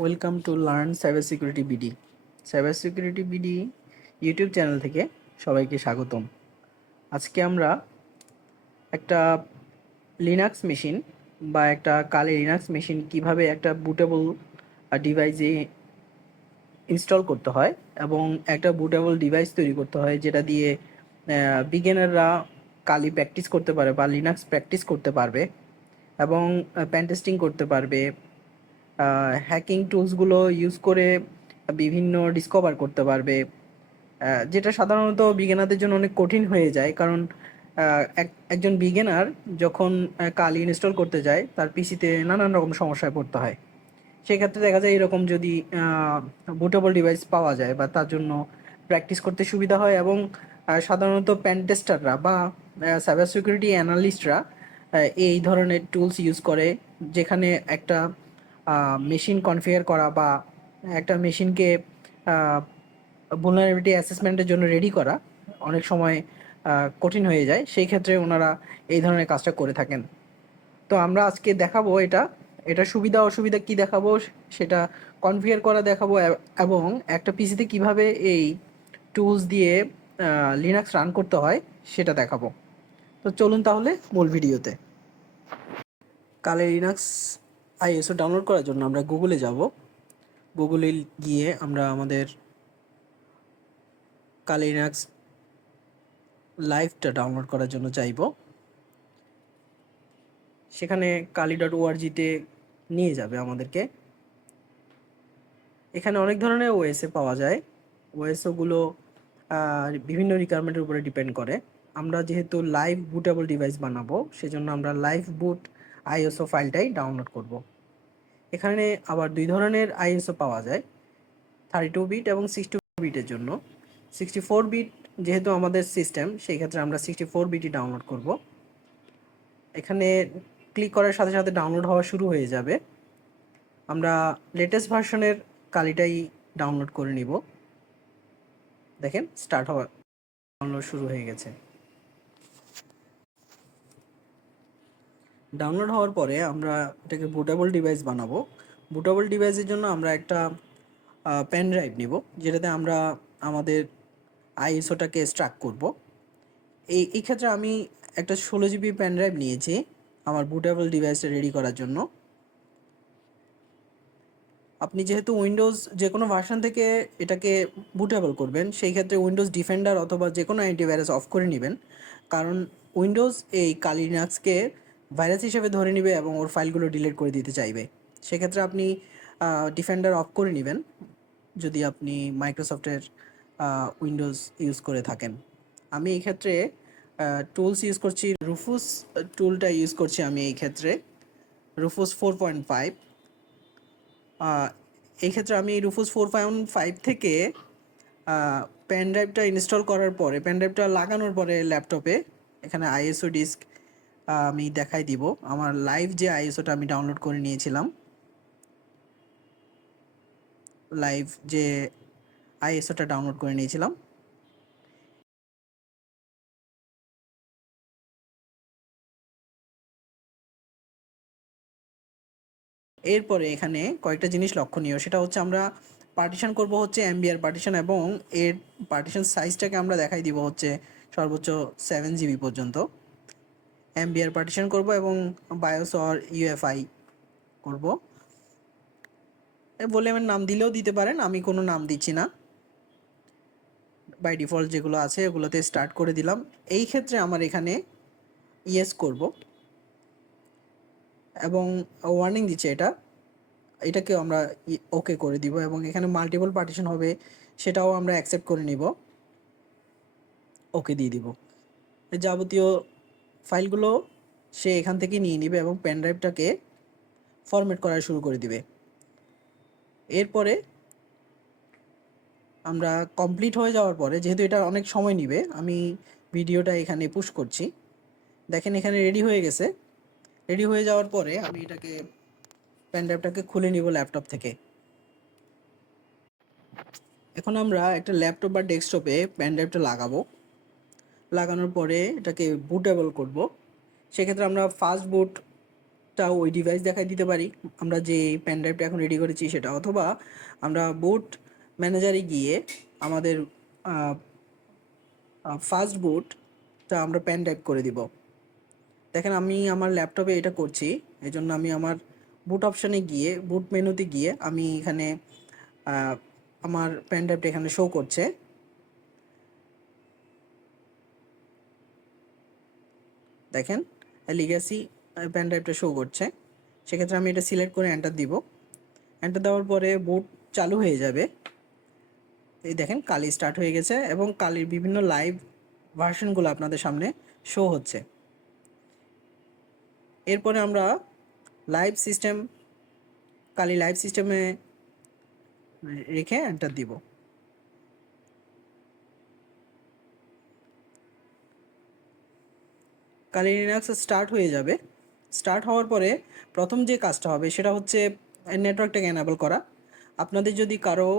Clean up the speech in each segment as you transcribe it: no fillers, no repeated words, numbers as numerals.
Welcome to learn cyber security BD. Cyber security BD YouTube channel থেকে সবাইকে স্বাগতম। আজকে আমরা একটা লিনাক্স মেশিন বা একটা কালি লিনাক্স মেশিন কিভাবে একটা বুটেবল ডিভাইসে ইনস্টল করতে হয় এবং একটা বুটেবল ডিভাইস তৈরি করতে হয় যেটা দিয়ে বিগিনাররা কালি প্র্যাকটিস করতে পারে বা লিনাক্স প্র্যাকটিস করতে পারবে এবং পেন টেস্টিং করতে পারবে, হ্যাকিং টুলসগুলো ইউজ করে বিভিন্ন ডিসকভার করতে পারবে, যেটা সাধারণত বিগিনারদের জন্য অনেক কঠিন হয়ে যায়। কারণ একজন বিগিনার যখন কালি ইনস্টল করতে যায় তার পিসিতে নানান রকম সমস্যায় পড়তে হয়। সেক্ষেত্রে দেখা যায় এরকম যদি বুটেবল ডিভাইস পাওয়া যায় বা তার জন্য প্র্যাকটিস করতে সুবিধা হয় এবং সাধারণত পেন টেস্টাররা বা সাইবার সিকিউরিটি অ্যানালিস্টরা এই ধরনের টুলস ইউজ করে, যেখানে একটা মেশিন কনফিগার করা বা একটা মেশিনকে vulnerability অ্যাসেসমেন্টের জন্য রেডি করা অনেক সময় কঠিন হয়ে যায়। সেই ক্ষেত্রে ওনারা এই ধরনের কাজটা করে থাকেন। তো আমরা আজকে দেখাবো এটা সুবিধা অসুবিধা কি দেখাবো, সেটা কনফিগার করা দেখাবো এবং একটা পিসিতে কিভাবে এই টুলস দিয়ে লিনাক্স রান করতে হয় সেটা দেখাবো। তো চলুন তাহলে মূল ভিডিওতে। কালে লিনাক্স আইএসও ডাউনলোড করার জন্য আমরা গুগলে যাব। গুগলে গিয়ে আমরা আমাদের কালে লিনাক্স লাইভটা ডাউনলোড করার জন্য চাইব। সেখানে kali.org-তে নিয়ে যাবে আমাদেরকে। এখানে অনেক ধরনের ওএসএ পাওয়া যায়। ওএসওগুলো বিভিন্ন রিকোয়ারমেন্টের উপরে ডিপেন্ড করে। আমরা যেহেতু লাইভ বুটেবল ডিভাইস বানাবো, সেজন্য আমরা লাইভ বুট আইএসও ফাইলটাই ডাউনলোড করব। এখানে আবার দুই ধরনের আইএসও পাওয়া যায়, 32 বিট এবং 64 বিটের জন্য। 64 বিট যেহেতু আমাদের সিস্টেম, সেই ক্ষেত্রে আমরা 64 বিটই ডাউনলোড করব। এখানে ক্লিক করার সাথে সাথে ডাউনলোড হওয়া শুরু হয়ে যাবে। আমরা লেটেস্ট ভার্সনের কালিটাই ডাউনলোড করে নিব। দেখেন স্টার্ট হওয়া ডাউনলোড শুরু হয়ে গেছে। ডাউনলোড হওয়ার পরে আমরা এটাকে বুটেবল ডিভাইস বানাবো। বুটেবল ডিভাইসের জন্য আমরা একটা পেন ড্রাইভ নিব, যেটাতে আমরা আমাদের আইএসওটাকে এক্সট্রাক্ট করব। এই ক্ষেত্রে আমি একটা 16 জিবি পেন ড্রাইভ নিয়েছি আমার বুটেবল ডিভাইসটা রেডি করার জন্য। আপনি যেহেতু উইন্ডোজ যে কোনো ভার্সন থেকে এটাকে বুটেবল করবেন, সেই ক্ষেত্রে উইন্ডোজ ডিফেন্ডার অথবা যে কোনো অ্যান্টিভাইরাস অফ করে নেবেন। কারণ উইন্ডোজ এই কালি লিনাক্সকে ভাইরাস হিসেবে ধরে নেবে এবং ওর ফাইলগুলো ডিলিট করে দিতে চাইবে। সেক্ষেত্রে আপনি ডিফেন্ডার অফ করে নেবেন যদি আপনি মাইক্রোসফটের উইন্ডোজ ইউজ করে থাকেন। আমি এই ক্ষেত্রে টুলস ইউজ করছি, রুফুস টুলটা ইউজ করছি আমি এই ক্ষেত্রে, রুফুস 4.5। এই ক্ষেত্রে আমি রুফুস 4.5 থেকে পেন ড্রাইভটা ইনস্টল করার পরে, পেন ড্রাইভটা লাগানোর পরে ল্যাপটপে এখানে আইএসও ডিস্ক আমি দেখাই দিব। আমার লাইভ যে আইএসওটা আমি ডাউনলোড করে নিয়েছিলাম, লাইভ যে আইএসওটা ডাউনলোড করে নিয়েছিলাম, এরপরে এখানে কয়েকটা জিনিস লক্ষণীয়। সেটা হচ্ছে আমরা পার্টিশন করব হচ্ছে এমবিআর পার্টিশন, এবং এর পার্টিশন সাইজটাকে আমরা দেখাই দিব হচ্ছে সর্বোচ্চ 7 জিবি পর্যন্ত এমবিআর পার্টিশন করব, এবং বায়োস অর ইউএফআই করব। বলে আমার নাম দিলেও দিতে পারেন, আমি কোনো নাম দিচ্ছি না। বাই ডিফল্ট যেগুলো আছে ওগুলোতে স্টার্ট করে দিলাম। এই ক্ষেত্রে আমার এখানে ইয়েস করব এবং ওয়ার্নিং দিচ্ছে এটাকেও আমরা ওকে করে দিব, এবং এখানে মাল্টিপল পার্টিশন হবে সেটাও আমরা অ্যাকসেপ্ট করে নিব, ওকে দিয়ে দিব। যাবতীয় ফাইলগুলো সে এখান থেকে নিয়ে নেবে এবং পেন ড্রাইভটাকে ফরম্যাট করা শুরু করে দিবে। এরপরে আমরা কমপ্লিট হয়ে যাওয়ার পরে, যেহেতু এটা অনেক সময় নেবে, আমি ভিডিওটা এখানে পুশ করছি। দেখেন এখানে রেডি হয়ে গেছে। রেডি হয়ে যাওয়ার পরে আমি এটাকে পেন ড্রাইভটাকে খুলে নিব ল্যাপটপ থেকে। এখন আমরা একটা ল্যাপটপ বা ডেস্কটপে পেন ড্রাইভটা লাগানোর পরে এটাকে বুটেবল করব। সেক্ষেত্রে আমরা ফাস্ট বুটটা একটা ওই ডিভাইস দেখাই দিতে পারি, আমরা যে পেন ড্রাইভটা এখন রেডি করেছি সেটা, অথবা আমরা বুট ম্যানেজারে গিয়ে আমাদের ফার্স্ট বুটটা আমরা পেন ড্রাইভ করে দিব। দেখেন আমি আমার ল্যাপটপে এটা করছি, এই জন্য আমি আমার বুট অপশানে গিয়ে বুট মেনুতে গিয়ে আমি এখানে আমার পেন ড্রাইভটা এখানে শো করছে। দেখেন লিগ্যাসি পেন ড্রাইভটা শো করছে। সেক্ষেত্রে আমি এটা সিলেক্ট করে এন্টার দিব। এন্টার দেওয়ার পরে বুট চালু হয়ে যাবে। এই দেখেন কালি স্টার্ট হয়ে গেছে এবং কালির বিভিন্ন লাইভ ভার্সনগুলো আপনাদের সামনে শো হচ্ছে। এরপরে আমরা লাইভ সিস্টেম কালি লাইভ সিস্টেমে রেখে এন্টার দিব। কালি লিনাক্স স্টার্ট হয়ে যাবে। স্টার্ট হওয়ার পরে প্রথম যে কাজটা হবে সেটা হচ্ছে নেটওয়ার্কটাকে এনাবেল করা। আপনাদের যদি কারো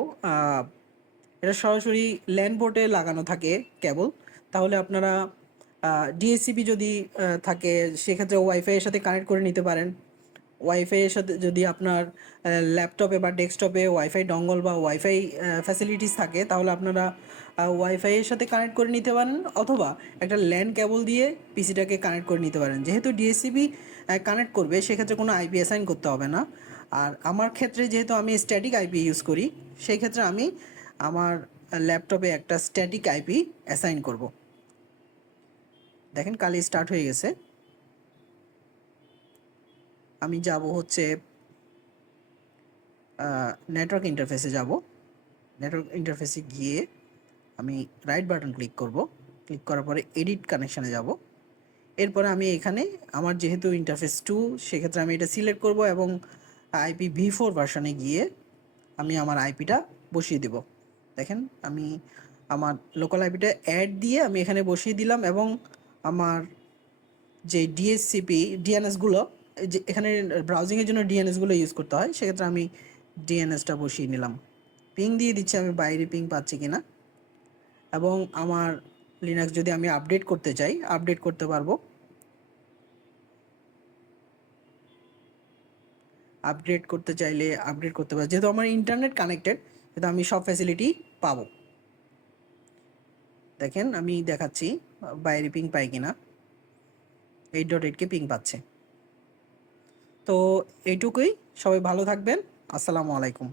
এটা সরাসরি ল্যান পোর্টে লাগানো থাকে কেবল, তাহলে আপনারা ডিএসসিপি যদি থাকে সেক্ষেত্রে ওয়াইফাইয়ের সাথে কানেক্ট করে নিতে পারেন। ওয়াইফাইয়ের সাথে যদি আপনার ল্যাপটপে বা ডেস্কটপে ওয়াইফাই ডঙ্গল বা ওয়াইফাই ফ্যাসিলিটিস থাকে তাহলে আপনারা ওয়াইফাইয়ের সাথে কানেক্ট করে নিতে পারেন, অথবা একটা ল্যান কেবল দিয়ে পিসিটাকে কানেক্ট করে নিতে পারেন। যেহেতু ডিএসসিপি কানেক্ট করবে সেক্ষেত্রে কোনো আইপি অ্যাসাইন করতে হবে না। আর আমার ক্ষেত্রে যেহেতু আমি স্ট্যাটিক আইপি ইউজ করি, সেই ক্ষেত্রে আমি আমার ল্যাপটপে একটা স্ট্যাটিক আইপি অ্যাসাইন করব। দেখেন কালি স্টার্ট হয়ে গেছে। আমি যাব হচ্ছে নেটওয়ার্ক ইন্টারফেসে যাব। নেটওয়ার্ক ইন্টারফেসে গিয়ে আমি রাইট বাটন ক্লিক করব। ক্লিক করার পরে এডিট কানেকশানে যাব। এরপরে আমি এখানে আমার যেহেতু ইন্টারফেস 2 সেক্ষেত্রে আমি এটা সিলেক্ট করব এবং IPv4 ভার্সনে গিয়ে আমি আমার আইপিটা বসিয়ে দেব। দেখেন আমি আমার লোকাল আইপিটা অ্যাড দিয়ে আমি এখানে বসিয়ে দিলাম এবং আমার যে ডিএসসিপি ডিএনএসগুলো যে এখানে ব্রাউজিংয়ের জন্য ডিএনএসগুলো ইউজ করতে হয়, সেক্ষেত্রে আমি ডিএনএসটা বসিয়ে নিলাম। পিং দিয়ে দিচ্ছি আমি বাইরে পিং পাচ্ছি কিনা, এবং আমার লিনাক্স যদি আমি আপডেট করতে চাই আপডেট করতে পারবো। আপডেট করতে চাইলে আপডেট করতে পারবো, যেহেতু আমার ইন্টারনেট কানেক্টেড সেহেতু আমি সব ফ্যাসিলিটি পাবো। দেখেন আমি দেখাচ্ছি বাইরে পিং পাই কিনা। 8.8কে পিং পাচ্ছে। তো এইটুকুই, সবাই ভালো থাকবেন। আসসালামু আলাইকুম।